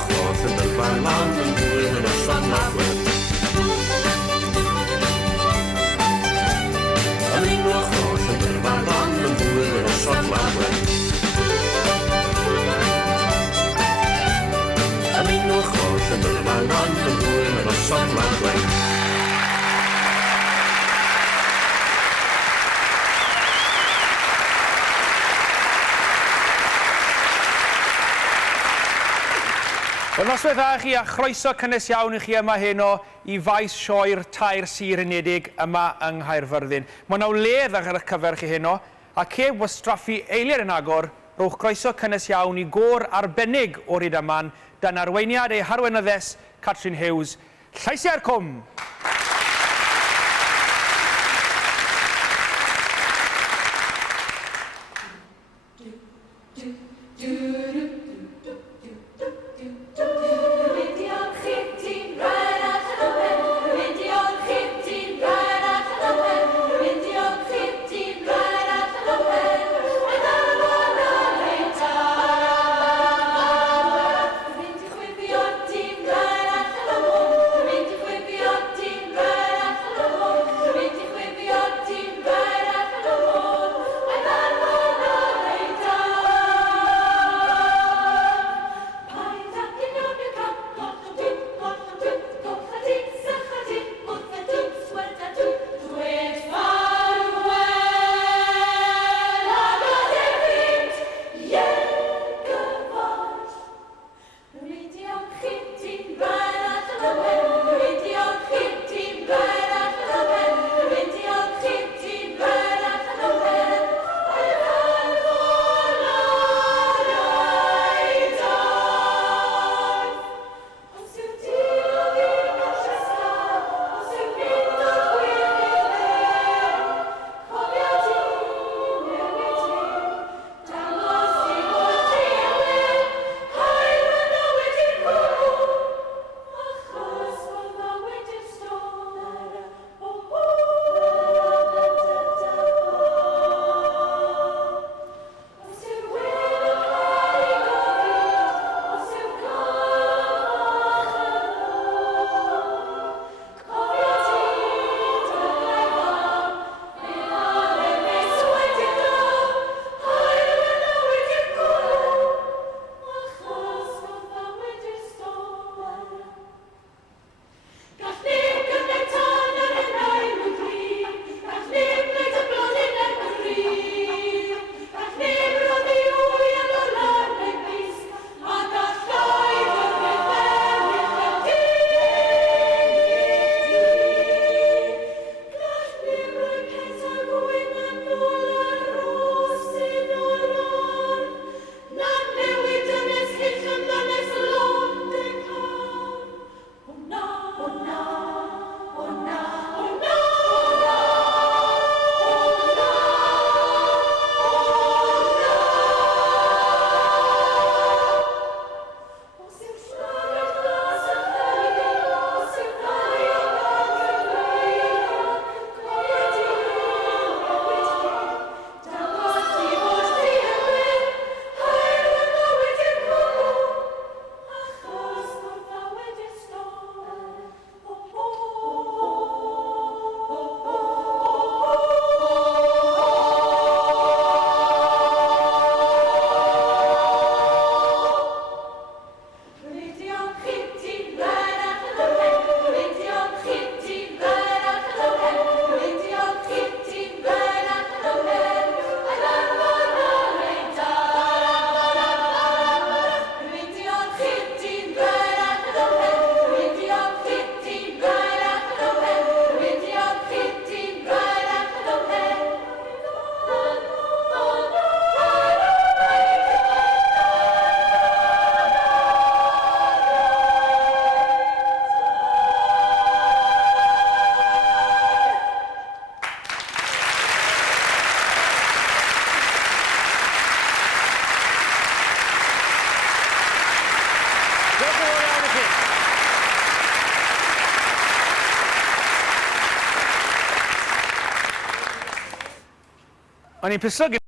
ochos yn dylfa'r lan yn hwyl yn ysfan lawer. Am un ochos yn dylfa'r lan yn hwyl yn ysfan lawer. Am un ochos yn dylfa'r lan yn hwyl yn ysfan lawer. Wel, noswaith dda chi a chroeso cynnes iawn i chi yma heno I faes sioe'r tair Sir Unedig yma yng Nghaerfyrddin. Mae yna wledd ar y cyfer chi heno, a ceb wastraffu eiliad yn agor, rowch croeso cynnes iawn I gôr arbennig o Rydaman, dan arweiniad ei harwenyddes Catrin Hughes. Llais i'r cwm! O'n i'n pysog